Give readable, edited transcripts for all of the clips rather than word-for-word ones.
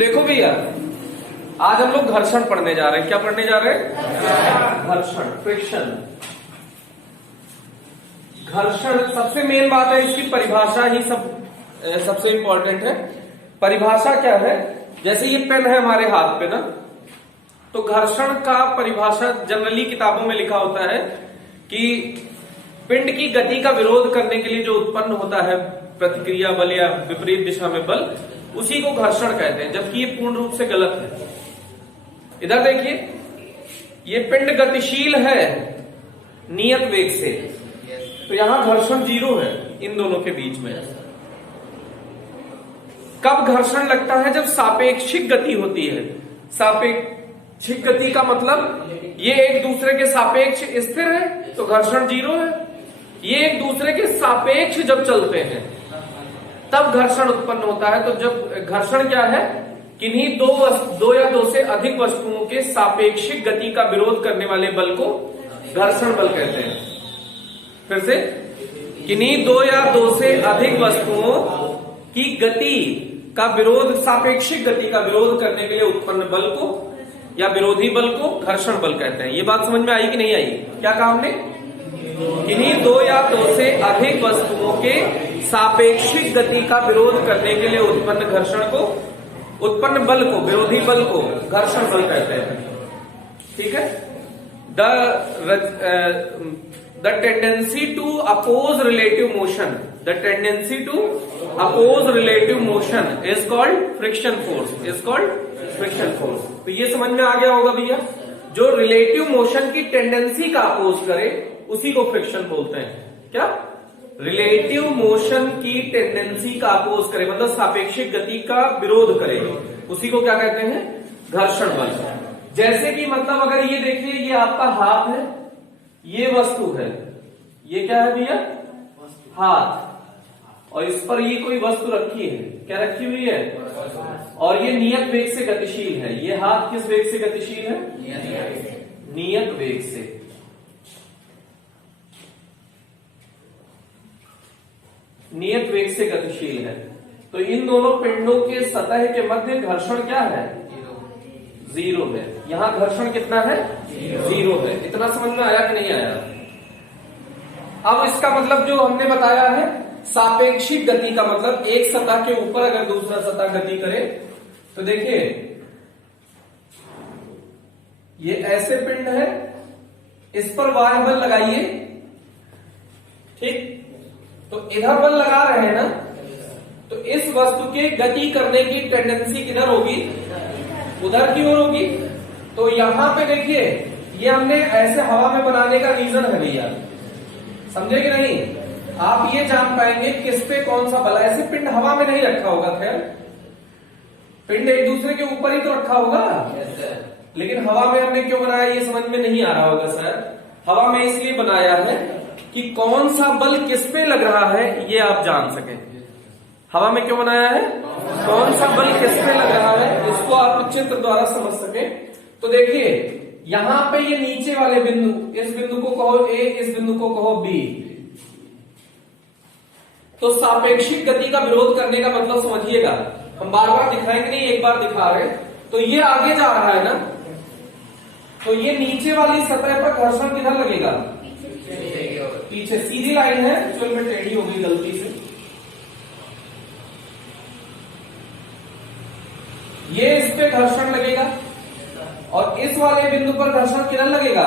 देखो भैया, आज हम लोग घर्षण पढ़ने जा रहे हैं। क्या पढ़ने जा रहे हैं? घर्षण, फ्रिक्शन। घर्षण सबसे मेन बात है, इसकी परिभाषा ही सबसे इंपॉर्टेंट है। परिभाषा क्या है? जैसे ये पेन है हमारे हाथ पे ना, तो घर्षण का परिभाषा जनरली किताबों में लिखा होता है कि पिंड की गति का विरोध करने के लिए जो उत्पन्न होता है प्रतिक्रिया बल या विपरीत दिशा में बल, उसी को घर्षण कहते हैं, जबकि ये पूर्ण रूप से गलत है। इधर देखिए, ये पिंड गतिशील है नियत वेग से, तो यहां घर्षण 0 है इन दोनों के बीच में। कब घर्षण लगता है? जब सापेक्षिक गति होती है। सापेक्षिक गति का मतलब ये एक दूसरे के सापेक्ष स्थिर है तो घर्षण 0 है। ये एक दूसरे के सापेक्ष जब चलते हैं तब घर्षण उत्पन्न होता है। तो जब घर्षण क्या है? किन्हीं दो या दो से अधिक वस्तुओं के सापेक्षिक गति का विरोध करने वाले बल को घर्षण बल कहते हैं। फिर से, किन्हीं दो या दो से अधिक वस्तुओं की गति का विरोध, सापेक्षिक गति का विरोध करने के लिए उत्पन्न बल को या विरोधी बल को घर्षण बल कहते हैं। ये बात समझ में आई कि नहीं आई? क्या कहा हमने? किन्हीं दो या दो से अधिक वस्तुओं के सापेक्षिक गति का विरोध करने के लिए उत्पन्न घर्षण को, उत्पन्न बल को, विरोधी बल को घर्षण बल कहते हैं। ठीक है। The tendency to oppose relative motion, the tendency to oppose relative motion is called friction force, is called friction force. तो ये समझ में आ गया होगा भैया, जो रिलेटिव मोशन की टेंडेंसी का अपोज करे उसी को फ्रिक्शन बोलते हैं। क्या? रिलेटिव मोशन की टेंडेंसी का अपोज करे, मतलब सापेक्षिक गति का विरोध करे, उसी को क्या कहते हैं? घर्षण बल। जैसे कि मतलब अगर ये देखिए, ये आपका हाथ है, ये वस्तु है, ये क्या है भैया? हाथ, और इस पर ये कोई वस्तु रखी है। क्या रखी हुई है? और ये नियत वेग से गतिशील है। ये हाथ किस वेग से गतिशील है? नियत वेग से। नियत वेग से गतिशील है। तो इन दोनों पिंडों के सतह के मध्य घर्षण क्या है? 0 है। यहां घर्षण कितना है? 0 है। इतना समझ में आया कि नहीं आया? अब इसका मतलब जो हमने बताया है, सापेक्षिक गति का मतलब एक सतह के ऊपर अगर दूसरा सतह गति करे, तो देखिए ये ऐसे पिंड है, इस पर वाय बल लगाइए, ठीक? तो इधर बल लगा रहे हैं ना, तो इस वस्तु के गति करने की टेंडेंसी किधर होगी? उधर की ओर होगी। तो यहां पे देखिए, ये हमने ऐसे हवा में बनाने का रीजन है भैया, समझे कि नहीं? आप ये जान पाएंगे किस पे कौन सा बल। ऐसे पिंड हवा में नहीं रखा होगा, खैर पिंड एक दूसरे के ऊपर ही तो रखा होगा, लेकिन हवा में हमने क्यों बनाया ये समझ में नहीं आ रहा होगा सर। हवा में इसलिए बनाया है कि कौन सा बल किस पे लग रहा है ये आप जान सकें। हवा में क्यों बनाया है? कौन सा बल किस पे लग रहा है इसको आप चित्र द्वारा समझ सके। तो देखिए, यहां पे ये नीचे वाले बिंदु, इस बिंदु को कहो ए, इस बिंदु को कहो बी। तो सापेक्षिक गति का विरोध करने का मतलब समझिएगा, हम बार बार दिखाएंगे नहीं, एक बार दिखा रहे। तो ये आगे जा रहा है ना, तो ये नीचे वाली सतह पर घर्षण किधर लगेगा? पीछे। सीधी लाइन है, एक्चुअल में टेढ़ी हो गई गलती से। ये इस पे घर्षण लगेगा और इस वाले बिंदु पर घर्षण किधर लगेगा?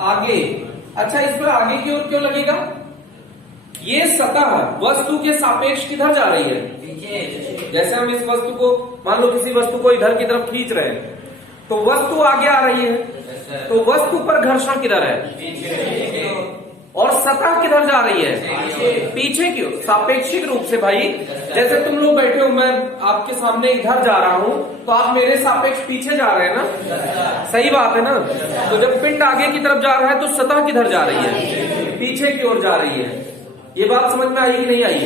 आगे। अच्छा, इस पर आगे की ओर क्यों लगेगा? ये सतह वस्तु के सापेक्ष किधर जा रही है? जैसे हम इस वस्तु को, मान लो किसी वस्तु को इधर की तरफ खींच रहे हैं, तो वस्तु आगे आ रही है, तो वस्तु पर घर्षण किधर है? और सतह किधर जा रही है? पीछे की ओर, सापेक्षिक रूप से भाई। जैसे तुम लोग बैठे हो, मैं आपके सामने इधर जा रहा हूं, तो आप मेरे सापेक्ष पीछे जा रहे हैं ना, सही बात है ना? तो जब पिंड आगे की तरफ जा रहा है तो सतह किधर जा रही है? पीछे की ओर जा रही है। ये बात समझ में आई कि नहीं आई?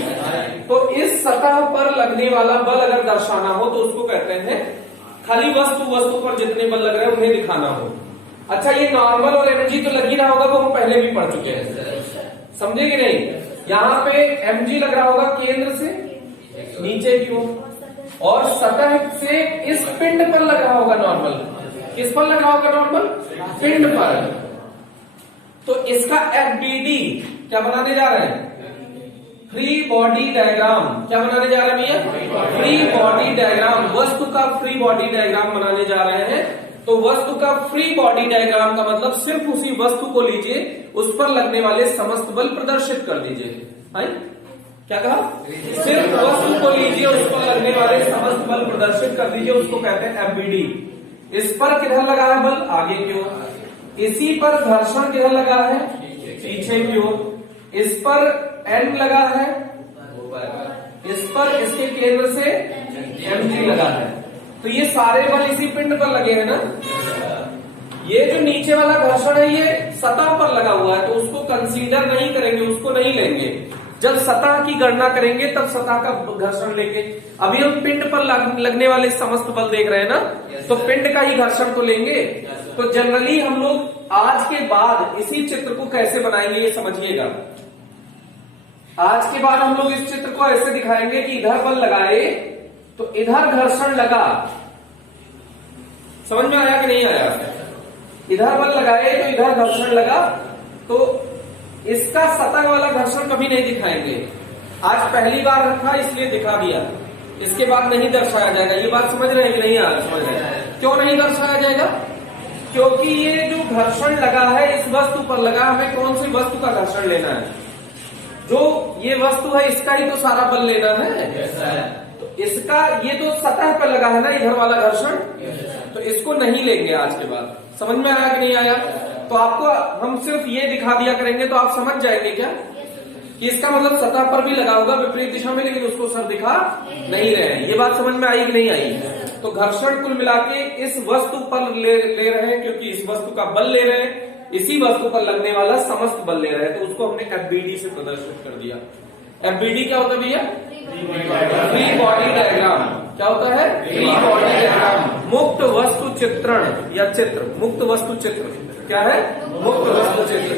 तो इस सतह पर लगने वाला बल अगर दर्शाना हो तो उसको कहते हैं, खाली वस्तु पर जितने बल लग रहे हैं उन्हें दिखाना हो। अच्छा, ये नॉर्मल और एनर्जी तो लग ही रहा होगा, वो हम पहले भी पढ़ चुके हैं, समझे कि नहीं? यहाँ पे mg लग रहा होगा केंद्र से नीचे की ओर, और सतह से इस पिंड पर लग रहा होगा नॉर्मल। किस पर लग रहा होगा नॉर्मल? पिंड पर। तो इसका FBD क्या बनाने जा रहे हैं? Free body diagram. क्या बनाने जा रहे हैं भैया? Free body diagram. वस्तु का फ्री बॉडी डायग्राम बनाने जा रहे हैं। तो वस्तु का फ्री बॉडी डायग्राम का मतलब सिर्फ उसी वस्तु को लीजिए, उस पर लगने वाले समस्त बल प्रदर्शित कर दीजिए। क्या कहा? सिर्फ वस्तु को लीजिए, उस पर लगने वाले समस्त बल प्रदर्शित कर दीजिए, उसको कहते हैं FBD। इस पर किधर लगा है बल? आगे की ओर। इसी पर घर्षण किधर लगा है? पीछे की ओर। इस पर N लगा है, इस पर इसके केंद्र से mg लगा है। तो ये सारे बल इसी पिंड पर लगे हैं ना। ये जो नीचे वाला घर्षण है ये सतह पर लगा हुआ है, तो उसको कंसीडर नहीं करेंगे, उसको नहीं लेंगे। जब सतह की गणना करेंगे तब सतह का घर्षण लेंगे। अभी हम पिंड पर लगने वाले समस्त बल देख रहे हैं ना, तो पिंड का ही घर्षण को लेंगे। तो जनरली हम लोग आज के बाद इसी चित्र को कैसे बनाएंगे ये समझिएगा। आज के बाद हम लोग इस चित्र को ऐसे दिखाएंगे कि इधर बल लगाए तो इधर घर्षण लगा। समझ में आया कि नहीं आया? इधर बल लगाए तो इधर घर्षण लगा, तो इसका सतह वाला घर्षण कभी नहीं दिखाएंगे। आज पहली बार रखा इसलिए दिखा दिया, इसके बाद नहीं दर्शाया जाएगा। ये बात समझ रहे हैं कि नहीं आ रहा? समझ रहे हैं? क्यों नहीं दर्शाया जाएगा? क्योंकि ये जो घर्षण लगा है इस वस्तु पर लगा, हमें कौन सी वस्तु का घर्षण लेना है? जो ये वस्तु है इसका ही तो सारा बल लेना है। तो इसका ये तो सतह पर लगा है ना इधर वाला घर्षण, तो इसको नहीं लेंगे आज के बाद। समझ में आया कि नहीं आया? तो आपको हम सिर्फ ये दिखा दिया करेंगे तो आप समझ जाएंगे क्या कि इसका मतलब सतह पर भी लगा होगा विपरीत दिशा में, लेकिन उसको सर दिखा नहीं रहे हैं। ये बात समझ में आई कि नहीं आई? तो घर्षण कुल मिला के इस वस्तु पर ले रहे हैं, क्योंकि इस वस्तु का बल ले रहे हैं, इसी वस्तु पर लगने वाला समस्त बल ले रहे हैं, तो उसको हमने FBD से प्रदर्शित कर दिया। FBD क्या होता है भैया? Free body diagram. क्या होता है? Free body diagram. मुक्त वस्तु चित्रण या चित्र, मुक्त वस्तु चित्र। क्या है? मुक्त वस्तु चित्र।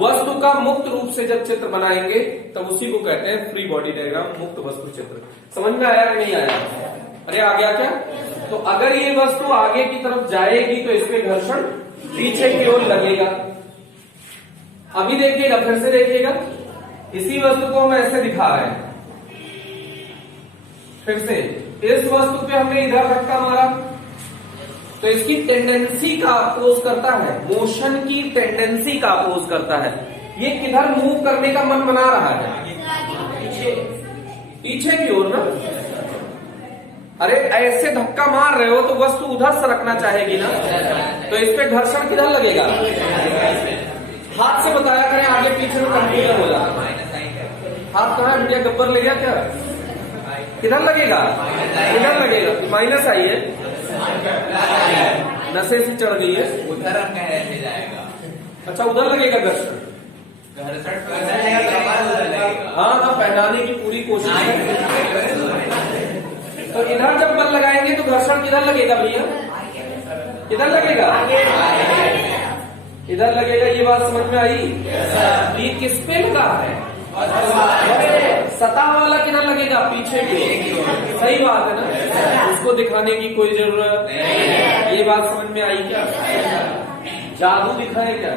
वस्तु का मुक्त रूप से जब चित्र बनाएंगे तब उसी को कहते हैं फ्री बॉडी डायग्राम, मुक्त वस्तु चित्र। समझ में आया कि नहीं आया? अरे आ गया क्या? तो अगर ये वस्तु आगे की तरफ जाएगी तो इसमें घर्षण पीछे की ओर लगेगा। अभी देखिएगा, फिर से देखिएगा, इसी वस्तु को हम ऐसे दिखा रहे हैं। फिर से इस वस्तु पे हमने इधर धक्का मारा तो इसकी टेंडेंसी का अपोज करता है, मोशन की टेंडेंसी का अपोज करता है। ये किधर मूव करने का मन बना रहा है? पीछे की ओर ना। अरे ऐसे धक्का मार रहे हो तो वस्तु उधर सरकना चाहेगी ना, तो इस पे घर्षण किधर लगेगा? हाथ से बताया करें, आगे पीछे में कंफ्यूजन हो जाता है। हाथ कहाँ है भैया? गब्बर ले गया क्या? किधर लगेगा? इधर लगेगा। माइनस आई है, नशे से चढ़ गई है, उधर कैसे जाएगा? अच्छा उधर लगेगा घर्षण। हाँ, पहनाने की पूरी कोशिश है। तो इधर जब बल लगाएंगे तो घर्षण किधर लगेगा भैया? किधर लगेगा? इधर लगेगा। ये बात समझ में आई? ये किस पे लगा है? सतह वाला किधर लगेगा? पीछे की। सही बात है ना, उसको दिखाने की कोई जरूरत नहीं। ये बात समझ में आई क्या? जादू दिखाए क्या?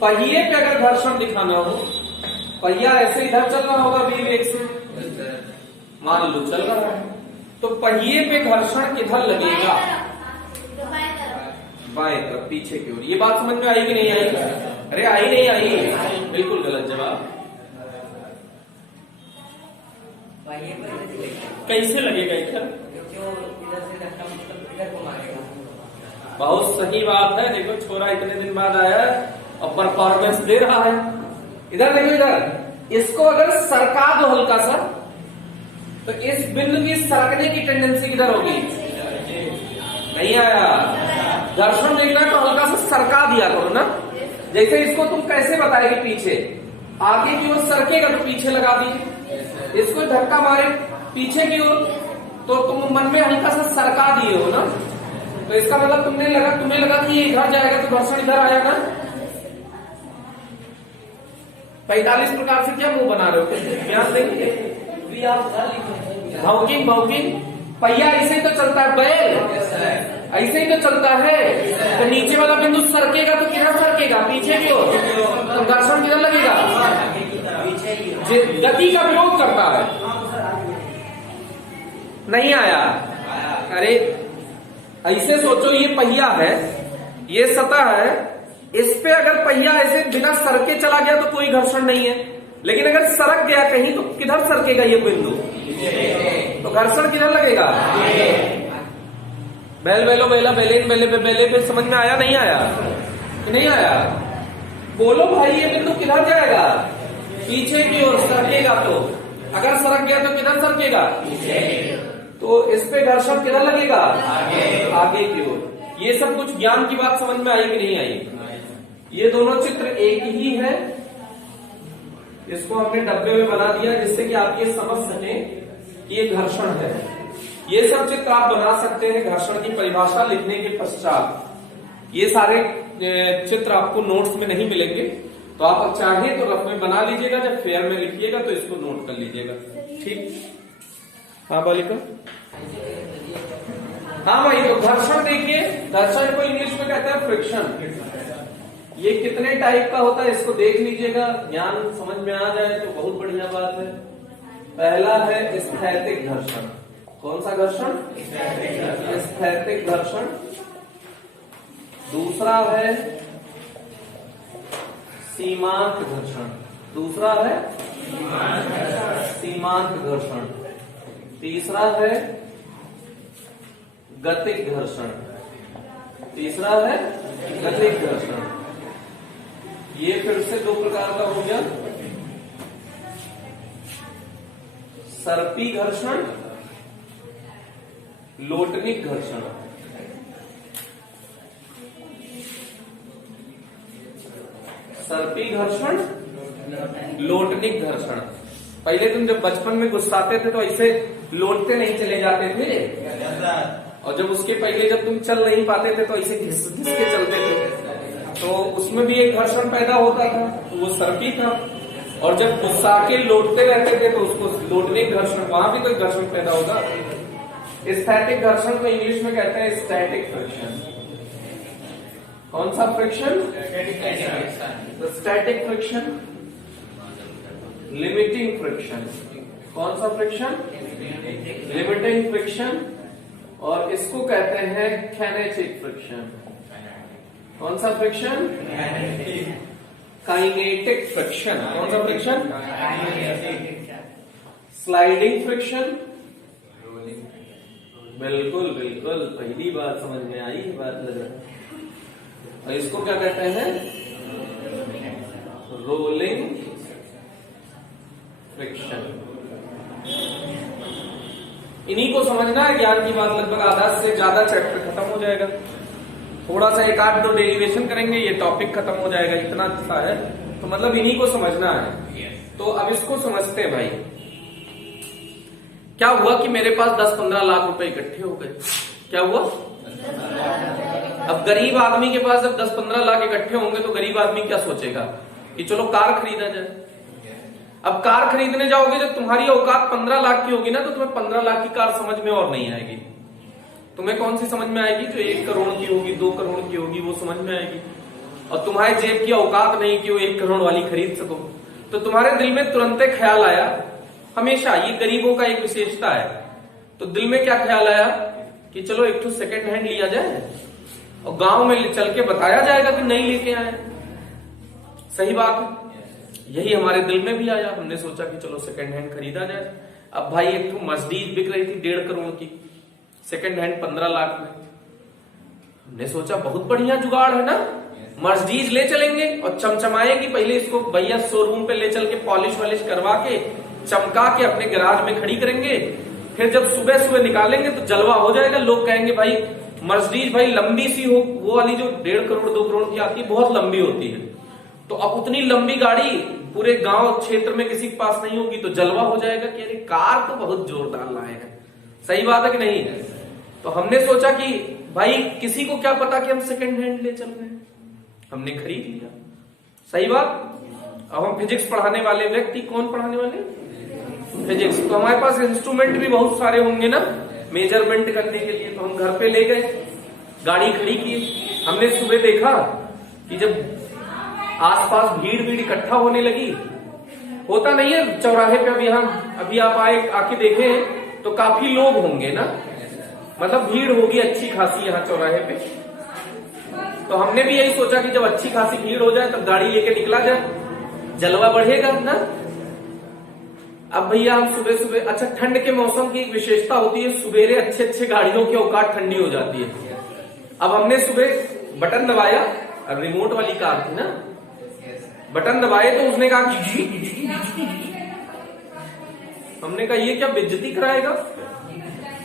पहिए पे अगर घर्षण दिखाना हो, पहिया ऐसे इधर चल रहा होगा v वेग से, मान लो चल रहा है, तो पहिए पे घर्षण किधर लगेगा? बाएं तरफ, पीछे की ओर। ये बात समझ में आई कि नहीं आई? अरे आई नहीं आई? बिल्कुल गलत जवाब। कैसे लगेगा इधर? बहुत सही बात है। देखो छोरा इतने दिन बाद आया और परफॉर्मेंस दे रहा है। इधर देखो, इधर इसको अगर सरका दो हल्का सा, तो इस बिंदु की सरकने की टेंडेंसी किधर होगी? नहीं आया। घर्षण देखना है तो हल्का सा सरका दिया करो ना। जैसे इसको तुम कैसे बताएगी? पीछे, आगे की ओर सरकेगा तो पीछे लगा दीजिए। इसको धक्का मारे पीछे की ओर तो तुम मन में हल्का सा सरका दिए हो ना, तो इसका मतलब तुम्हें लगा कि ये इधर जाएगा तो घर्षण इधर आया ना। 45 प्रकार से क्या मुंह बना रहे हो, ध्यान देंगे। भाउकिंग पहिया ऐसे ही तो चलता है, बैल ऐसे ही तो चलता है। तो नीचे वाला बिंदु सरकेगा तो किधर सरकेगा, पीछे की ओर, तो घर्षण किधर लगेगा, गति का विरोध करता है। नहीं आया, अरे ऐसे सोचो, ये पहिया है, ये सतह है, इस पे अगर पहिया ऐसे बिना सरके चला गया तो कोई घर्षण नहीं है, लेकिन अगर सरक गया कहीं तो किधर सरकेगा ये बिंदु, तो घर्षण किधर लगेगा। बैल बैलो बैला बैलेन बैले पे बैले पे, समझ में आया नहीं आया, नहीं आया। बोलो भाई ये बिंदु किधर जाएगा, पीछे की ओर सरकेगा। तो अगर सरक गया तो किधर सरकेगा, तो इस पे घर्षण किधर लगेगा, आगे की ओर। ये सब कुछ ज्ञान की बात समझ में आई कि नहीं आई। ये दोनों चित्र एक ही है, इसको हमने डब्बे में बना दिया जिससे कि आप ये समझ सके कि ये घर्षण है। ये सब चित्र आप बना सकते हैं घर्षण की परिभाषा लिखने के पश्चात। ये सारे चित्र आपको नोट्स में नहीं मिलेंगे, तो आप चाहें तो रफ में बना लीजिएगा, जब फेयर में लिखिएगा तो इसको नोट कर लीजिएगा, ठीक। हाँ बालिका, हाँ भाई, तो घर्षण देखिए, घर्षण को इंग्लिश में कहते हैं फ्रिक्शन। ये कितने टाइप का होता है इसको देख लीजिएगा, ज्ञान समझ में आ जाए तो बहुत बढ़िया बात है। पहला है स्थैतिक घर्षण। कौन सा घर्षण, स्थैतिक घर्षण। दूसरा है सीमांत घर्षण, दूसरा है सीमांत घर्षण। तीसरा है गतिक घर्षण, तीसरा है गतिक घर्षण। ये फिर से दो प्रकार का हो गया, सर्पी घर्षण, लोटनिक घर्षण। सर्पी घर्षण, लोटनिक घर्षण। पहले तुम जब बचपन में गुस्साते थे तो ऐसे लोटते नहीं चले जाते थे, और जब उसके पहले जब तुम चल नहीं पाते थे तो ऐसे घिस घिस के चलते थे, तो उसमें भी एक घर्षण पैदा होता था, तो वो सर्पी था। और जब गुस्सा के लोटते रहते थे तो उसको लोटनिक घर्षण, वहां भी कोई घर्षण पैदा होगा। स्टैटिक घर्षण को इंग्लिश में कहते हैं स्टैटिक फ्रिक्शन। कौन सा friction, static friction. Limiting friction, कौन सा फ्रिक्शन, लिमिटिंग फ्रिक्शन। और इसको कहते हैं कैनेटिक फ्रिक्शन। कौन सा फ्रिक्शन, काइनेटिक फ्रिक्शन। कौन सा फ्रिक्शन, स्लाइडिंग फ्रिक्शन। बिल्कुल बिल्कुल, पहली बार समझ में आई बात लग रहा है। और इसको क्या कहते हैं, रोलिंग फ्रिक्शन। इन्हीं को समझना है, ज्ञान की बात लगभग आधा से ज्यादा चैप्टर खत्म हो जाएगा। थोड़ा सा एक आध दो डेरिवेशन करेंगे, ये टॉपिक खत्म हो जाएगा, इतना अच्छा है। तो मतलब इन्हीं को समझना है। तो अब इसको समझते हैं भाई। क्या हुआ कि मेरे पास 10-15 लाख रुपए इकट्ठे हो गए। क्या हुआ, अब गरीब आदमी के पास जब 10-15 लाख इकट्ठे होंगे तो गरीब आदमी क्या सोचेगा कि चलो कार खरीदा जाए। अब कार खरीदने जाओगे, जब तुम्हारी औकात 15 लाख की होगी ना, तो तुम्हें 15 लाख की कार समझ में और नहीं आएगी। तुम्हें कौन सी समझ में आएगी, जो 1 करोड़ की होगी, 2 करोड़ की होगी, वो समझ में आएगी। और तुम्हारे जेब की औकात नहीं कि वो 1 करोड़ वाली खरीद सको। तो तुम्हारे दिल में तुरंत ख्याल आया, हमेशा ये गरीबों का एक विशेषता है, तो दिल में क्या ख्याल आया कि चलो एक तो सेकेंड हैंड लिया जाए, और गांव में चल के बताया जाएगा कि नहीं लेके आए। सही बात है, यही हमारे दिल में भी आया। हमने सोचा कि चलो सेकेंड हैंड खरीदा जाए। अब भाई एक तो मर्सिडीज बिक रही थी 1.5 करोड़ की, सेकेंड हैंड 15 लाख में। हमने सोचा बहुत बढ़िया जुगाड़ है ना, मर्सिडीज ले चलेंगे और चमचमाएगी। पहले इसको भैया शोरूम पे ले चल के पॉलिश वॉलिश करवा के चमका के अपने गैराज में खड़ी करेंगे। फिर जब सुबह सुबह निकालेंगे तो जलवा हो जाएगा। लोग कहेंगे भाई मर्सिडीज भाई लंबी सी हो, वो वाली जो 1.5 करोड़ 2 करोड़ की आती है बहुत लंबी होती है। तो अब उतनी लंबी गाड़ी पूरे गांव क्षेत्र में किसी के पास नहीं होगी, तो जलवा हो जाएगा कि अरे कार तो बहुत जोरदार लाए हैं। सही बात है कि नहीं। तो हमने सोचा कि भाई किसी को क्या पता कि हम सेकंड हैंड ले चल रहे हैं, हमने खरीद लिया। सही बात। अब हम फिजिक्स पढ़ाने वाले व्यक्ति, कौन पढ़ाने वाले? फिजिक्स। तो हमारे पास इंस्ट्रूमेंट भी बहुत सारे होंगे ना मेजरमेंट करने के लिए। तो हम घर पे ले गए, गाड़ी खड़ी की। हमने सुबह देखा कि जब आसपास भीड़ इकट्ठा होने लगी, होता नहीं है चौराहे पे, अभी आप आके देखें तो काफी लोग होंगे ना, मतलब भीड़ होगी अच्छी खासी यहाँ चौराहे पे। तो हमने भी यही सोचा कि जब अच्छी खासी भीड़ हो जाए तब गाड़ी लेके निकला जाए, जलवा बढ़ेगा ना। अब भैया हम सुबह सुबह, अच्छा ठंड के मौसम की एक विशेषता होती है, सुबेरे अच्छे गाड़ियों की औकात ठंडी हो जाती है। अब हमने सुबह बटन दबाया, अब रिमोट वाली कार थी ना, बटन दबाए तो उसने कहा कि हमने कहा ये क्या बेइज्जती कराएगा।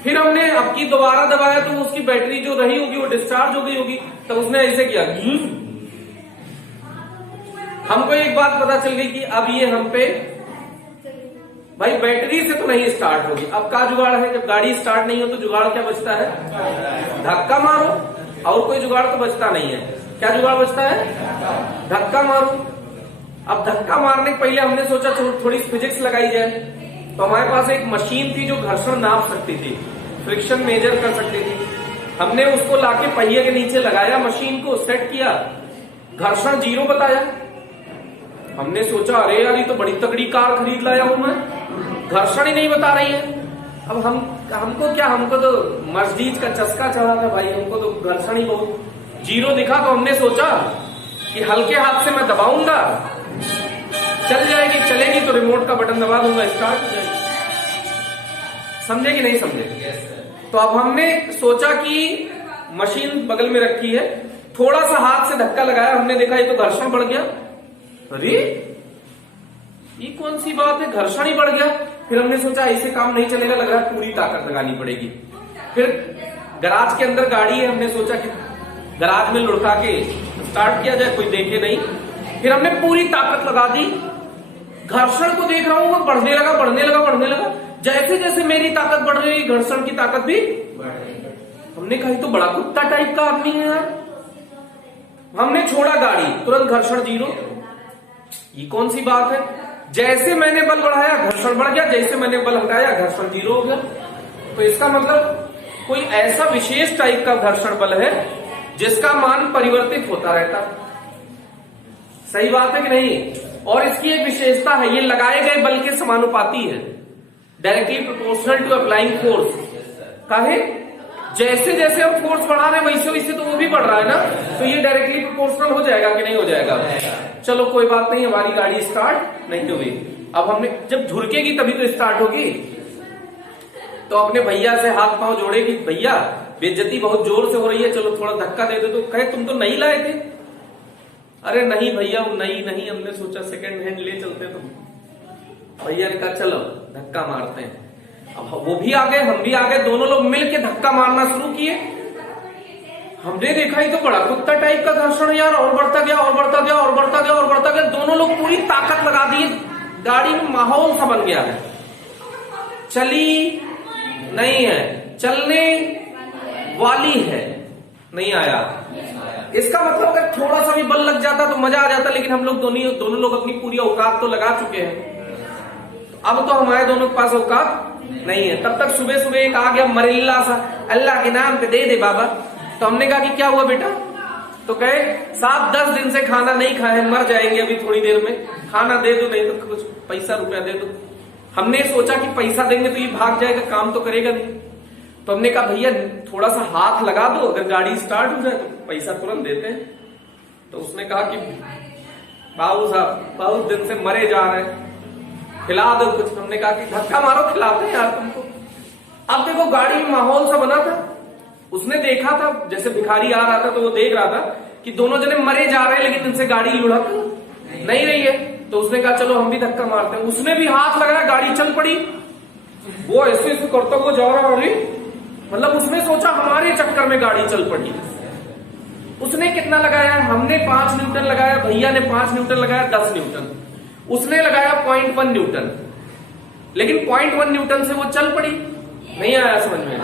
फिर हमने अब की दोबारा दबाया तो उसकी बैटरी जो रही होगी वो डिस्चार्ज हो गई होगी, तो उसने ऐसे किया। हमको एक बात पता चल गई कि अब ये हम पे, भाई बैटरी से तो नहीं स्टार्ट होगी। अब का जुगाड़ है, जब गाड़ी स्टार्ट नहीं हो तो जुगाड़ क्या बचता है? धक्का मारो, और कोई जुगाड़ तो बचता नहीं है। क्या जुगाड़ बचता है? धक्का मारो। अब धक्का मारने के पहले हमने सोचा थोड़ी फिजिक्स लगाई जाए। तो हमारे पास एक मशीन थी जो घर्षण नाप सकती थी, फ्रिक्शन मेजर कर सकती थी। हमने उसको लाके पहिए के नीचे लगाया, मशीन को सेट किया, घर्षण 0 बताया। हमने सोचा अरे यार ये तो बड़ी तगड़ी कार खरीद लाया हूं मैं, घर्षण ही नहीं बता रही है। अब हमको तो मर्सिडीज का चस्का चढ़ा था भाई, हमको तो घर्षण ही बहुत 0 दिखा। तो हमने सोचा कि हल्के हाथ से मैं दबाऊंगा, चल जाएगी, चलेगी तो रिमोट का बटन दबा दूंगा, स्टार्ट हो जाएगी। समझे कि नहीं समझे? तो अब हमने सोचा कि मशीन बगल में रखी है, थोड़ा सा हाथ से धक्का लगाया, हमने देखा ये तो घर्षण बढ़ गया। अरे ये कौन सी बात है, घर्षण ही बढ़ गया। फिर हमने सोचा ऐसे काम नहीं चलेगा, लग रहा है पूरी ताकत लगानी पड़ेगी। फिर गराज के अंदर गाड़ी है, हमने सोचा कि गराज में लुढ़का के स्टार्ट किया जाए, कोई देखे नहीं। फिर हमने पूरी ताकत लगा दी, घर्षण को देख रहा हूं वो बढ़ने लगा। जैसे जैसे मेरी ताकत बढ़ रही, घर्षण की ताकत भी। हमने कहा तो बड़ा कुत्ता टाइप का आदमी है यार। हमने छोड़ा गाड़ी, तुरंत घर्षण 0। ये कौन सी बात है? जैसे मैंने बल बढ़ाया घर्षण बढ़ गया, जैसे मैंने बल हटाया घर्षण 0 हो गया। तो इसका मतलब कोई ऐसा विशेष टाइप का घर्षण बल है जिसका मान परिवर्तित होता रहता। सही बात है कि नहीं? और इसकी एक विशेषता है, ये लगाए गए बल के समानुपाती है, directly proportional to applying force. काहे? जैसे जैसे हम फोर्स बढ़ा रहे हैं वैसे वैसे तो वो भी बढ़ रहा है ना, तो ये डायरेक्टली प्रोपोर्शनल हो जाएगा कि नहीं हो जाएगा? चलो कोई बात नहीं, हमारी गाड़ी स्टार्ट नहीं हुई। अब हमने जब झुरकेगी तभी तो स्टार्ट होगी। तो अपने भैया से हाथ पांव जोड़े कि भैया बेइज्जती बहुत जोर से हो रही है, चलो थोड़ा धक्का दे दो। तो कहे तुम तो नहीं लाए थे। अरे नहीं भैया वो नहीं, हमने सोचा सेकंड हैंड ले चलते। तो भैया ने कहा चलो धक्का मारते हैं। अब वो भी आ गए, हम भी आ गए, दोनों लोग मिल के धक्का मारना शुरू किए। हमने देखा ही तो बड़ा कुत्ता टाइप का घर्षण यार, और बढ़ता गया। दोनों लोग पूरी ताकत लगा दिए, गाड़ी में माहौल सा बन गया है। चली नहीं है, चलने वाली है, नहीं आया। इसका मतलब अगर थोड़ा सा भी बल लग जाता तो मजा आ जाता, लेकिन हम लोग दोनों लोग अपनी पूरी औकात तो लगा चुके हैं। अब तो हमारे दोनों के पास औकात नहीं है। तब तक सुबह सुबह एक आ गया मरिल्ला सा, अल्लाह के नाम पे दे बाबा। तो हमने कहा कि क्या हुआ बेटा? तो कहे साहब 10 दिन से खाना नहीं खाए, मर जाएंगे अभी थोड़ी देर में, खाना दे दो, नहीं तो कुछ पैसा रुपया दे दो। हमने सोचा कि पैसा देंगे तो ये भाग जाएगा, काम तो करेगा नहीं। तो हमने कहा भैया थोड़ा सा हाथ लगा दो, अगर गाड़ी स्टार्ट हो जाए तो पैसा तुरंत देते हैं। तो उसने कहा कि बाबू साहब बहुत दिन से मरे जा रहे हैं, खिला दो कुछ। हमने कहा कि धक्का मारो, खिलाते हैं यार तुमको। अब देखो गाड़ी में माहौल सा बना था, उसने देखा था जैसे भिखारी आ रहा था, तो वो देख रहा था कि दोनों जने मरे जा रहे हैं लेकिन इनसे गाड़ी लुढ़क नहीं रही है। तो उसने कहा चलो हम भी धक्का मारते हैं। उसने भी हाथ लगाया, गाड़ी चल पड़ी। वो ऐसे करता हुआ जा रहा है, मतलब उसने सोचा हमारे चक्कर में गाड़ी चल पड़ी। उसने कितना लगाया? हमने 5 न्यूटन लगाया, भैया ने 5 न्यूटन लगाया, 10 न्यूटन। उसने लगाया 0.1 न्यूटन, लेकिन 0.1 न्यूटन से वो चल पड़ी। नहीं आया समझ में?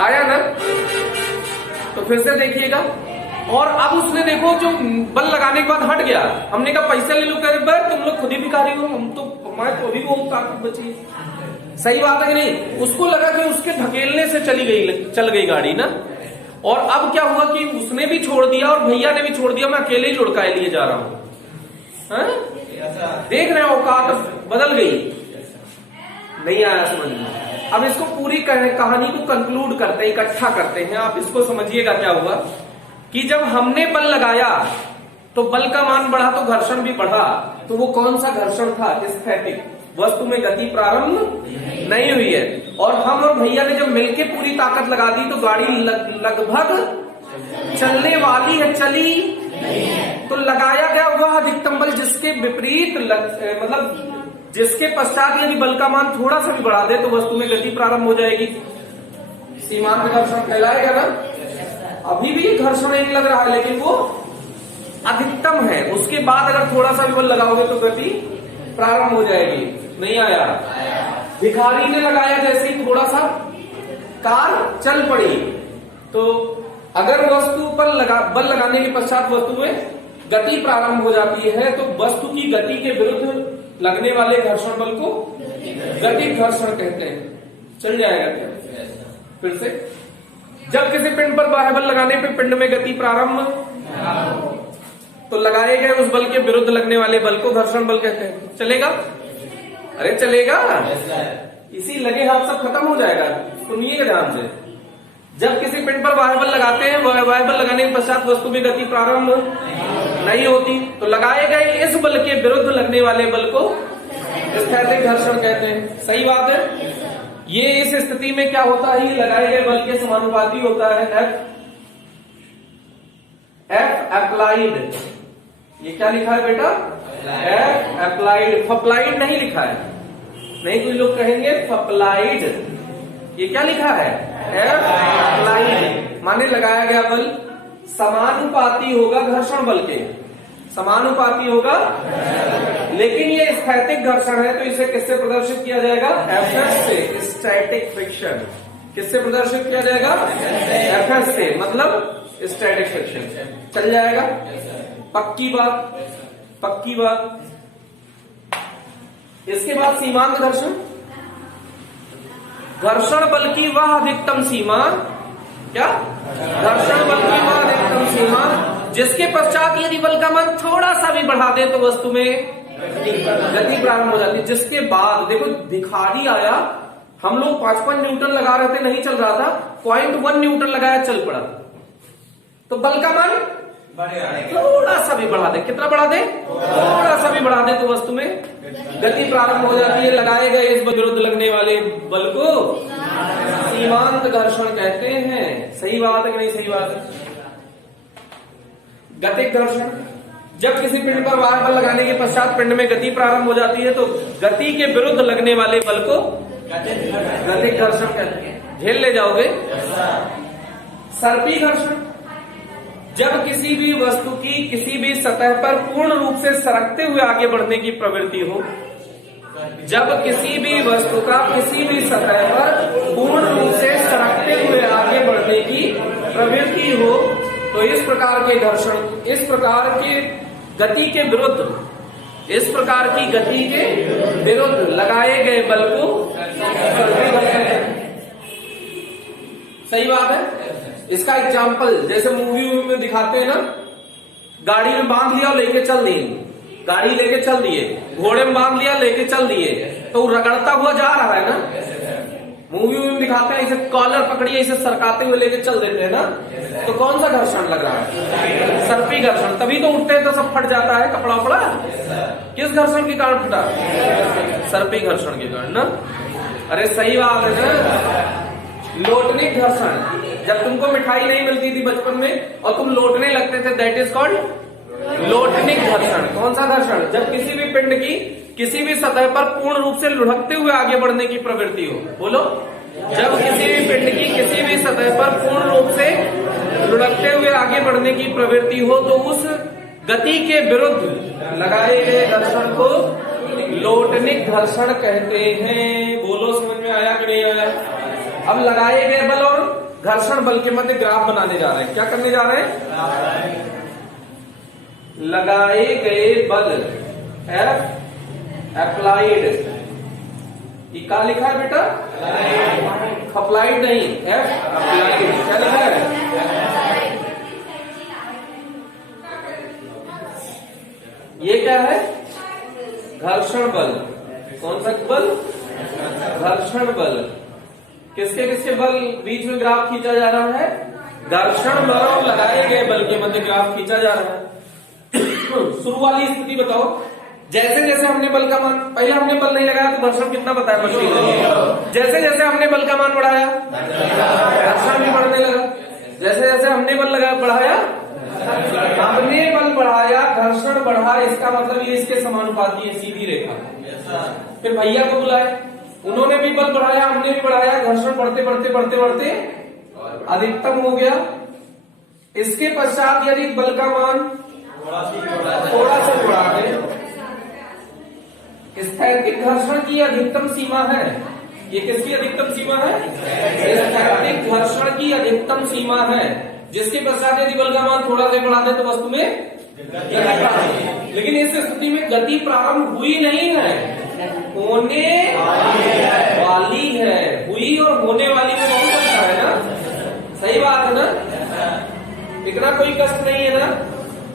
आया ना? तो फिर से देखिएगा, और अब उसने देखो जो बल लगाने के बाद हट गया, हमने कहा पैसा ले लो, कह रहे भाई तुम लोग खुद ही भिखारी हो, हम तो हमारे तो अभी बहुत ताकत बची है। सही बात है कि नहीं? उसको लगा कि उसके धकेलने से चल गई गाड़ी ना। और अब क्या हुआ कि उसने भी छोड़ दिया और भैया ने भी छोड़ दिया, मैं अकेले ही लुढ़काए लिए जा रहा हूं। देख रहे हो औकात बदल गई, नहीं आया समझ में? अब इसको पूरी कहानी को कंक्लूड करते हैं, इकट्ठा करते हैं। आप इसको समझिएगा क्या हुआ कि जब हमने बल लगाया तो बल का मान बढ़ा तो घर्षण भी बढ़ा। तो वो कौन सा घर्षण था? स्थैतिक। वस्तु में गति प्रारंभ नहीं हुई है। और हम और भैया ने जब मिलके पूरी ताकत लगा दी तो गाड़ी लगभग चलने वाली है, चली तो लगाया गया वह अधिकतम बल जिसके विपरीत मतलब जिसके पश्चात यदि बल का मान थोड़ा सा भी बढ़ा दे तो वस्तु में गति प्रारंभ हो जाएगी। सीमांत घर्षण कहलाएगा ना। अभी भी घर्षण नहीं लग रहा है लेकिन वो अधिकतम है, उसके बाद अगर थोड़ा सा भी बल लगाओगे तो गति प्रारंभ हो जाएगी। नहीं आया? भिखारी ने लगाया जैसे ही थोड़ा सा, कार चल पड़ी। तो अगर वस्तु पर बल लगाने के पश्चात वस्तु में गति प्रारंभ हो जाती है तो वस्तु की गति के विरुद्ध लगने वाले घर्षण बल को गति घर्षण कहते हैं। चल जाएगा क्या? फिर से, जब किसी पिंड पर बाह्य बल लगाने पर पिंड में गति प्रारंभ तो लगाए गए उस बल के विरुद्ध लगने वाले बल को घर्षण बल कहते हैं। चलेगा? अरे चलेगा, इसी लगे हाथ सब खत्म हो जाएगा। सुनिएगा ध्यान से। जब किसी पिंड पर बाह्य बल लगाते हैं, बाह्य बल लगाने के पश्चात वस्तु में गति प्रारंभ नहीं होती तो लगाए गए इस बल के विरुद्ध लगने वाले बल को स्थैतिक घर्षण कहते हैं। सही बात है। ये इस स्थिति में क्या होता है? लगाए गए बल के समानुपाती होता है एफ अप्लाइड। ये क्या लिखा है बेटा? F applied. फप्लाइड नहीं लिखा है, नहीं कोई लोग कहेंगे फप्लाइड। ये क्या लिखा है? F applied. माने लगाया गया बल समानुपाती होगा घर्षण बल के, समानुपाती होगा। लेकिन ये स्थैतिक घर्षण है तो इसे किससे प्रदर्शित किया जाएगा? एफ से, स्टैटिक फ्रिक्शन। किससे प्रदर्शित किया जाएगा? एफ से, मतलब स्टैटिक फ्रिक्शन। चल जाएगा? पक्की बात, पक्की बात। इसके बाद सीमांत घर्षण। घर्षण बल की वह अधिकतम सीमा, क्या? घर्षण बल की वह अधिकतम सीमा जिसके पश्चात यदि बल का मान थोड़ा सा भी बढ़ा दे तो वस्तु में गति प्रारंभ हो जाती है। जिसके बाद देखो भिखारी आया, हम लोग 5 न्यूटन लगा रहे थे, नहीं चल रहा था, 0.1 न्यूटन लगाया, चल पड़ा। तो बल का मान थोड़ा सा भी बढ़ा दे, कितना बढ़ा दे? थोड़ा सा भी बढ़ा दे तो वस्तु में गति प्रारंभ हो जाती है। लगाए गए इस विरुद्ध लगने वाले बल को सीमांत घर्षण कहते हैं। सही बात है कि नहीं? सही बात है। गतिक घर्षण, जब किसी पिंड पर बाह्य बल लगाने के पश्चात पिंड में गति प्रारंभ हो जाती है तो गति के विरुद्ध लगने वाले बल को गतिक घर्षण कहते हैं। झेल ले जाओगे? सर्पी घर्षण, जब किसी भी वस्तु की किसी भी सतह पर पूर्ण रूप से सरकते हुए आगे बढ़ने की प्रवृत्ति हो, जब किसी भी वस्तु का किसी भी सतह पर पूर्ण रूप से सरकते हुए आगे बढ़ने की प्रवृत्ति हो तो इस प्रकार के घर्षण, इस प्रकार के गति के विरुद्ध, इस प्रकार की गति के विरुद्ध लगाए गए बल को सर्पी घर्षण कहते हैं। सही बात है। इसका एग्जाम्पल जैसे मूवी में दिखाते हैं ना, गाड़ी में बांध लिया और लेके चल दिए, गाड़ी लेके चल दिए, घोड़े में बांध लिया लेके चल दिए, तो रगड़ता हुआ जा रहा है ना। मूवी में दिखाते हैं इसे कॉलर पकड़िए, इसे सरकाते हुए लेके चल देते हैं ना, तो कौन सा घर्षण लग रहा है? सर्पी घर्षण। तभी तो उठते हैं तो सब फट जाता है कपड़ा उपड़ा। किस घर्षण के कारण फटा? सर्पी घर्षण के कारण ना। अरे सही बात है ना। लोटनिक घर्षण, जब तुमको मिठाई नहीं मिलती थी बचपन में और तुम लोटने लगते थे, दैट इज कॉल्ड लोटनिक घर्षण। कौन सा घर्षण? जब किसी भी पिंड की किसी भी सतह पर पूर्ण रूप से लुढ़कते हुए आगे बढ़ने की प्रवृत्ति हो। बोलो, जब किसी भी पिंड की किसी भी सतह पर पूर्ण रूप से लुढ़कते हुए आगे बढ़ने की प्रवृत्ति हो तो उस गति के विरुद्ध लगाए गए घर्षण को लोटनिक घर्षण कहते हैं। बोलो, समझ में आया कि नहीं आया? अब लगाए गए बल और घर्षण बल के मध्य ग्राफ बनाने जा रहे हैं। क्या करने जा रहे हैं? लगाए गए बल F अप्लाइड, ये क्या लिखा है बेटा? अप्लाइड नहीं, F अप्लाइड। क्या लिखा है? ये क्या है? घर्षण बल। कौन सा बल? घर्षण बल। किसके किसके बल बीच में ग्राफ खींचा जा रहा है? घर्षण बल और लगाए गए बल के मध्य ग्राफ खींचा जा रहा है। शुरू वाली स्थिति बताओ। जैसे जैसे हमने बल का मान, पहले हमने बल नहीं लगाया तो घर्षण कितना बताया मछली को? जैसे जैसे हमने बल का मान बढ़ाया घर्षण भी बढ़ने लगा। जैसे जैसे हमने बल लगाया बढ़ाया, हमने बल बढ़ाया घर्षण बढ़ा। इसका मतलब ये इसके समानुपाती है, सीधी रेखा। फिर भैया को बुलाए, उन्होंने भी बल बढ़ाया, हमने भी बढ़ाया, घर्षण बढ़ते बढ़ते बढ़ते बढ़ते अधिकतम हो गया। इसके पश्चात यदि बल का मान थोड़ा सा बढ़ा दे, स्थैतिक घर्षण की अधिकतम सीमा है। ये किसकी अधिकतम सीमा है? स्थैतिक घर्षण की अधिकतम सीमा है, जिसके पश्चात यदि बल का मान थोड़ा सा बढ़ा दे तो वस्तु में गति। लेकिन इस स्थिति में गति प्रारंभ हुई नहीं है, होने वाली है। हुई और होने वाली में बहुत अच्छा है ना? सही बात है ना? इतना कोई कष्ट नहीं है ना?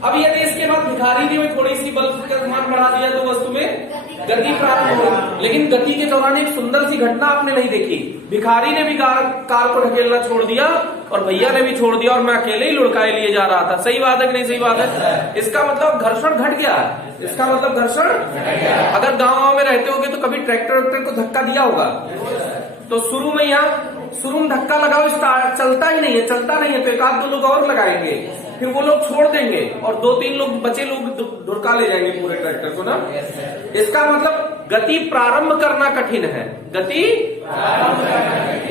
अब यदि इसके बाद भिखारी ने थोड़ी सी बल का मान बढ़ा दिया तो वस्तु में गति प्रारंभ हो। लेकिन गति के दौरान एक सुंदर सी घटना आपने नहीं देखी। भिखारी ने भी कार को ढकेलना छोड़ दिया और भैया ने भी छोड़ दिया और मैं अकेले ही लुढ़काए लिए जा रहा था। सही बात है कि नहीं? सही बात है। इसका मतलब घर्षण घट गया। इसका मतलब घर्षण, अगर गाँव में रहते होगे तो कभी ट्रैक्टर को धक्का दिया होगा तो शुरू में यहाँ शुरू में धक्का लगाओ, चलता ही नहीं है, चलता नहीं है, तो एक आध दो लोग और लगाएंगे, फिर वो लोग छोड़ देंगे और दो तीन लोग बचे लोग ढुड़का ले जाएंगे पूरे ट्रैक्टर को ना। इसका मतलब गति प्रारंभ करना कठिन है। गति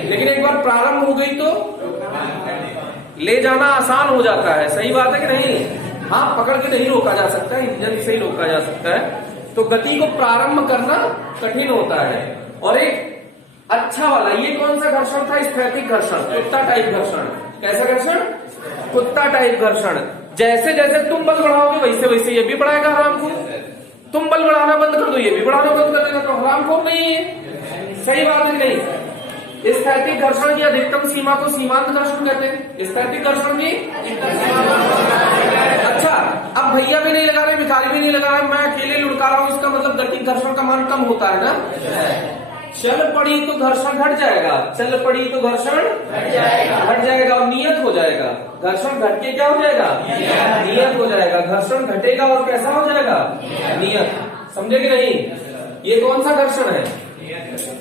लेकिन एक बार प्रारंभ हो गई तो ले जाना आसान हो जाता है। सही बात है कि नहीं? हाँ, पकड़ के नहीं रोका जा सकता, इंजन से ही रोका जा सकता है। तो गति को प्रारंभ करना कठिन होता है। और एक अच्छा वाला, ये कौन सा घर्षण था? स्थैतिक घर्षण, कुत्ता टाइप घर्षण। कैसा घर्षण? कुत्ता टाइप घर्षण। जैसे जैसे तुम बल बढ़ाओगे वैसे वैसे ये भी बढ़ाएगा हराम को। तुम बल बढ़ाना बंद कर दो, ये भी बढ़ाना बंद कर देगा, तो हराम को नहीं है। सही बात है नहीं? स्थैतिक घर्षण की अधिकतम सीमा को सीमांत घर्षण कहते हैं। स्थैतिक घर्षण की अच्छा, अब भैया भी नहीं लगा रहे, भिखारी भी नहीं लगा रहे, मैं अकेले लुढ़का रहा हूं, इसका मतलब गति घर्षण का मान कम होता है ना? चल पड़ी तो घर्षण घट जाएगा, चल पड़ी तो घर्षण घट जाएगा और नियत हो जाएगा। घर्षण घट के क्या हो जाएगा? नियत हो जाएगा। घर्षण घटेगा और कैसा हो जाएगा? नियत। समझे कि नहीं? ये कौन सा घर्षण है?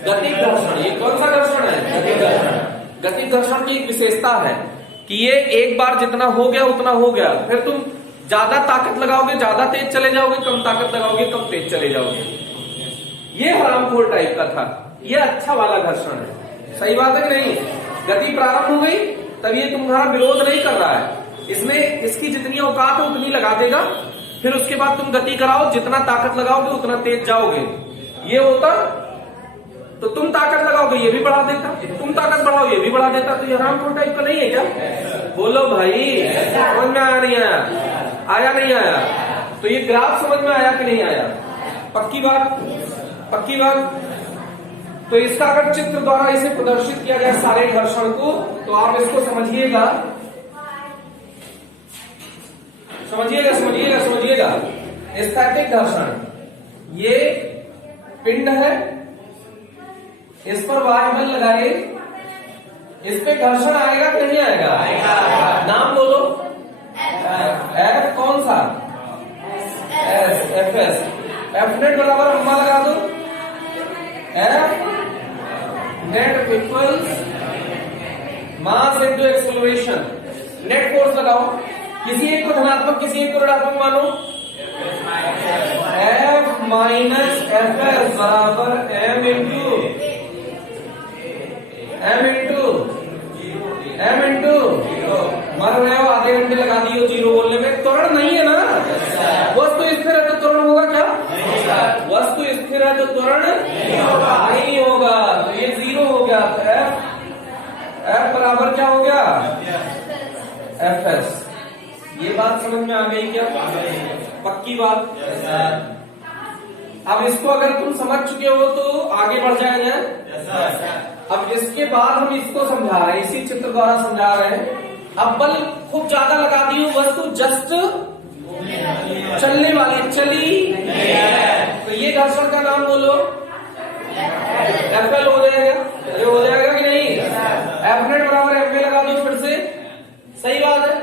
गतिक घर्षण। ये कौन सा घर्षण है? गतिक घर्षण। गतिक घर्षण की एक विशेषता है कि ये एक बार जितना हो गया उतना हो गया, फिर तुम ज्यादा ताकत लगाओगे ज्यादा तेज चले जाओगे, कम ताकत लगाओगे कम तेज चले जाओगे। ये हरामखोर टाइप का था, ये अच्छा वाला घर्षण है। सही बात है कि नहीं? गति प्रारंभ हो गई तब ये तुम्हारा विरोध नहीं कर रहा है, इसमें इसकी जितनी औकात है उतनी लगा देगा, फिर उसके बाद तुम गति कराओ, जितना ताकत लगाओगे उतना तेज जाओगे। ये होता तो तुम ताकत लगाओगे ये भी बढ़ा देता, तुम ताकत बढ़ाओ ये भी बढ़ा देता। तो ये हरामखोर टाइप का नहीं है क्या? बोलो भाई, समझ में आया नहीं आया? आया नहीं आया? तो ये ग्राफ समझ में आया कि नहीं आया? पक्की बात? पक्की बात? तो इसका अगर चित्र द्वारा इसे प्रदर्शित किया जाए सारे घर्षण को, तो आप इसको समझिएगा, समझिएगा समझिएगा समझिएगा। स्थैतिक घर्षण, ये पिंड है, इस पर वायुबल लगाए, इस पे घर्षण आएगा कि नहीं आएगा? नाम बोलो। एफ कौन सा? S, F S. F net बराबर अम्मा लगा दो। F net equals mass into acceleration. Net force लगाओ, किसी एक को धनात्मक किसी एक को ऋणात्मक मानो। एफ माइनस एफ एस बराबर एम इंटू मर रहे हो, आधे घंटे लगा दिए जीरो बोलने में। त्वरण नहीं है ना? वस्तु स्थिर है तो त्वरण होगा क्या? वस्तु स्थिर है तो त्वरण नहीं होगा। तो ये जीरो हो गया। एफ बराबर क्या हो गया? F S. ये बात समझ में आ गई क्या? पक्की बात। अब इसको अगर तुम समझ चुके हो तो आगे बढ़ जाए। अब इसके बाद हम इसको समझा रहे हैं, इसी चित्र द्वारा समझा रहे हैं। अब बल खूब ज्यादा लगा दी हो, वस्तु जस्ट चलने वाली चली, तो ये घर्षण का नाम बोलो एफ एल हो जाएगा। ये हो जाएगा कि नहीं? एफ नेट बराबर एफ ए लगा दो फिर से, सही बात है।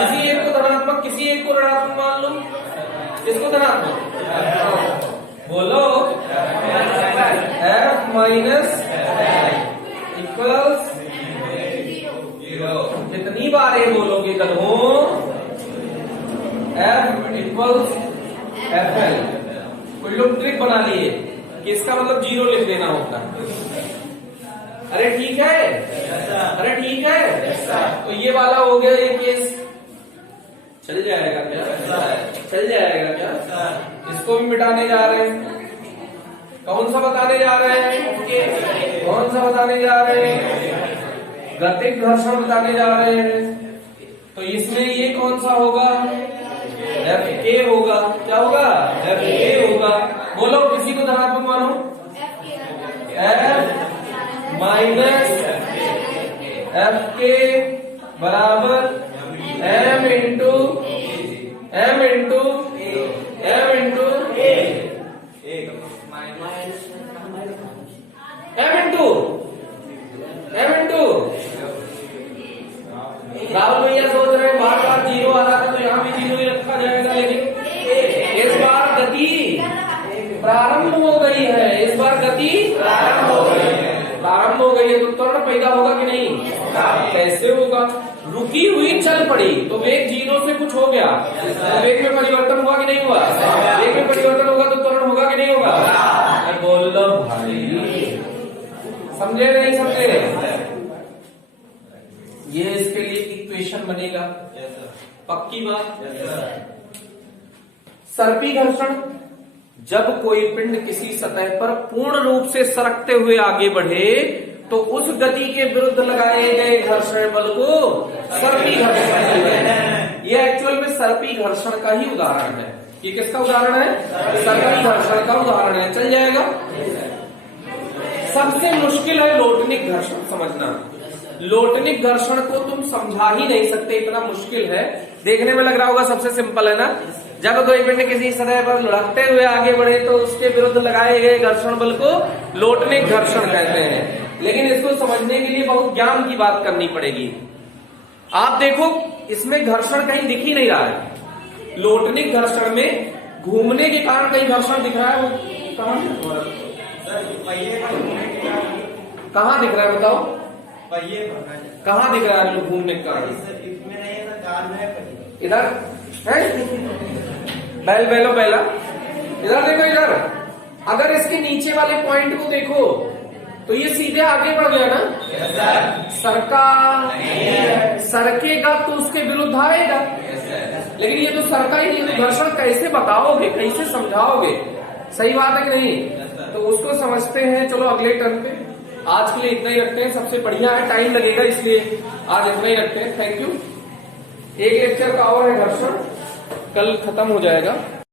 किसी एक को धनात्मक, किसी एक को ऋणात्मक मान लो, इसको धनात्मक बोलो। एफ माइनस इक्वल्स कितनी बार ये बोलोगे कदमों? F equals F L. कोई लोग ट्रिक बना लिए कि इसका मतलब 0 लिख देना होता है। अरे ठीक है, अरे ठीक है। तो ये वाला हो गया, ये केस चल जाएगा क्या? चल जाएगा क्या? इसको भी मिटाने जा रहे हैं। कौन सा बताने जा रहे हैं? कौन सा बताने जा रहे हैं? गतिक घर्षण बताने जा रहे हैं। तो इसमें ये कौन सा होगा? एफ के होगा। क्या होगा? एफ के होगा। बोलो, किसी को धनात्मक मानो। एफ माइनस एफ के बराबर M into M into M into M into M into. Rahul भैया सोच रहे हैं बार बार 0 आ रहा था तो यहाँ भी 0 ही रखा जाएगा, लेकिन इस बार गति प्रारंभ हो गई है। इस बार गति प्रारंभ हो गई है। प्रारंभ हो गई है तो त्वरण पैदा होगा कि नहीं? कैसे होगा? रुकी हुई चल पड़ी तो वेग 0 से कुछ हो गया, तो वेग में परिवर्तन हुआ कि नहीं हुआ? वेग में परिवर्तन होगा तो त्वरण होगा कि नहीं होगा? बोल लो भाई, समझे नहीं समझे? ये इसके लिए इक्वेशन बनेगा। पक्की बात। सर्पी घर्षण, जब कोई पिंड किसी सतह पर पूर्ण रूप से सरकते हुए आगे बढ़े तो उस गति के विरुद्ध लगाए गए घर्षण बल को सर्पी घर्षण कहते हैं। ये एक्चुअल में सर्पी घर्षण का ही उदाहरण है। ये किसका उदाहरण है? सर्पी घर्षण का उदाहरण है। चल जाएगा। सबसे मुश्किल है लोटनिक घर्षण समझना। लोटनिक घर्षण को तुम समझा ही नहीं सकते, इतना मुश्किल है। देखने में लग रहा होगा सबसे सिंपल है ना। जब कोई पिंड किसी सतह पर लुढ़कते हुए आगे बढ़े तो उसके विरुद्ध लगाए गए घर्षण बल को लोटनिक घर्षण कहते हैं। लेकिन इसको समझने के लिए बहुत ज्ञान की बात करनी पड़ेगी। आप देखो, इसमें घर्षण कहीं दिख ही नहीं रहा है। लोटनिक घर्षण में घूमने के कारण कहीं घर्षण दिख रहा है? वो कहाँ दिख रहा है बताओ? कहाँ दिख रहा है घूमने के कारण? इधर है बैलो बैला, इधर देखो इधर। अगर इसके नीचे वाले पॉइंट को देखो तो ये सीधे आगे बढ़ गया ना। सरकेगा तो उसके विरुद्ध आएगा, लेकिन ये तो सरका ही नहीं, तो घर्षण कैसे बताओगे, कैसे समझाओगे? सही बात है कि नहीं? तो उसको समझते हैं। चलो अगले टर्न पे आज के लिए इतना ही रखते हैं। सबसे बढ़िया है, टाइम लगेगा इसलिए आज इतना ही रखते हैं। Thank you. एक लेक्चर का और है घर्षण, कल खत्म हो जाएगा।